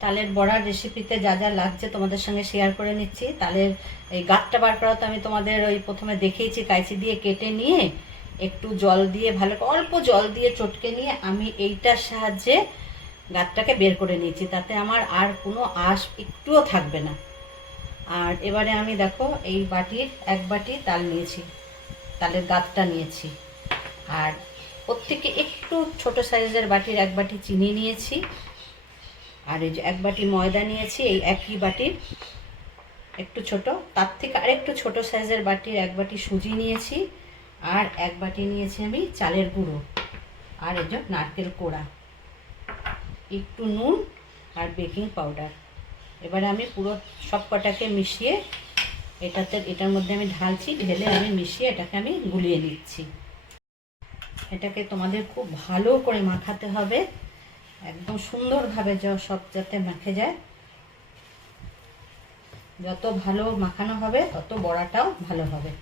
তালের বড়ার রেসিপিতে যা যা লাগছে তোমাদের সঙ্গে শেয়ার করে নিচ্ছি। তালের এই গাঁটটা বার করা তো আমি তোমাদের ওই প্রথমে দেখিয়েছি, কাঁচি দিয়ে কেটে নিয়ে একটু জল দিয়ে ভালো অল্প জল দিয়ে চটকে নিয়ে আমি এইটার সাহায্যে গাঁটটাকে বের করে নিয়েছি, তাতে আমার আর কোনো আঁশ একটুও থাকবে না। আর এবারে আমি দেখো এই বাটির 1 বাটি তাল নিয়েছি, তালের গাঁটটা নিয়েছি। আর প্রত্যেকে একটু ছোট সাইজের বাটির 1 বাটি চিনি নিয়েছি। আর এই যে 1 বাটি ময়দা নিয়েছি, এই একই বাটির একটু ছোট, তার থেকে আর একটু ছোট সাইজের বাটির 1 বাটি সুজি নিয়েছি। আর 1 বাটি নিয়েছি আমি চালের গুঁড়ো। আর এই যে নারকেল কোড়া, একটু নুন আর বেকিং পাউডার। এবারে আমি পুরো সব কটাকে মিশিয়ে এটার মধ্যে আমি ঢালছি, ঢেলে আমি মিশিয়ে এটাকে আমি গুলিয়ে নিচ্ছি। এটাকে তোমাদের খুব ভালো করে মাখাতে হবে, একদম সুন্দরভাবে সব যাতে মাখে যায়। যত ভালো মাখানো হবে তত বড়াটাও ভালো হবে।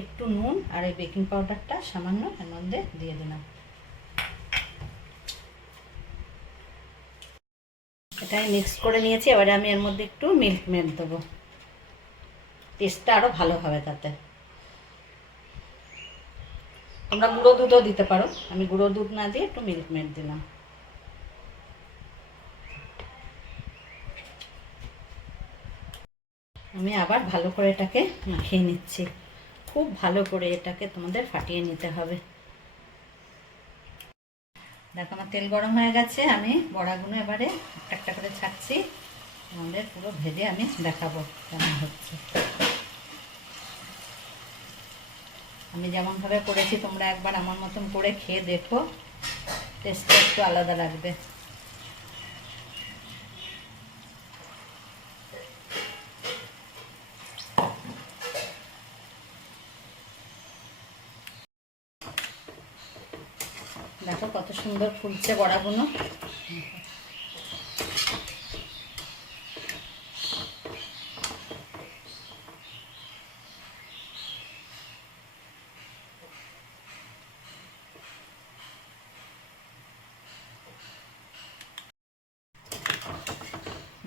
একটু নুন আর এই বেকিং পাউডারটা সামান্য এর মধ্যে দিয়ে দিলাম। এটাই মিক্স করে নিয়েছি। এবারে আমি এর মধ্যে একটু মিল্ক মেড দেবো, টেস্টটা আরও ভালো হবে তাতে। তোমরা গুঁড়ো দুধও দিতে পারো, আমি গুঁড়ো দুধ না দিয়ে একটু মিল্ক মেড দিলাম। আমি আবার ভালো করে এটাকে মাখিয়ে নিচ্ছি। খুব ভালো করে এটাকে তোমাদের ফাটিয়ে নিতে হবে। দেখো আমার তেল গরম হয়ে গেছে, আমি বড়াগুলো এবারে একটা একটা করে ছাড়ছি, আমাদের পুরো ভেজে আমি দেখাবো কেমন হচ্ছে। আমি যেমনভাবে করেছি তোমরা একবার আমার মতন করে খেয়ে দেখো, টেস্টটা একটু আলাদা লাগবে। দেখো কত সুন্দর ফুলছে বড়াগুলো।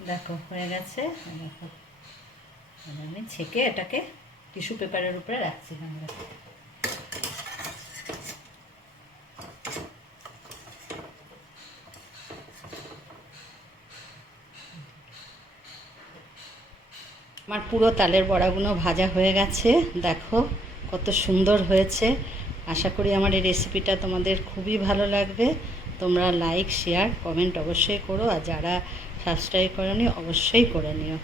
দেখো হয়ে গেছে। দেখো আমি ছেঁকে এটাকে টিস্যু পেপারের উপরে রাখছি। আমরা আমার পুরো তালের বড়াগুলো ভাজা হয়ে গেছে, দেখো কত সুন্দর হয়েছে। আশা করি আমার এই রেসিপিটা তোমাদের খুবই ভালো লাগবে। তোমরা লাইক শেয়ার কমেন্ট অবশ্যই করো, আর যারা সাবস্ক্রাইব করোনি অবশ্যই করে নিও।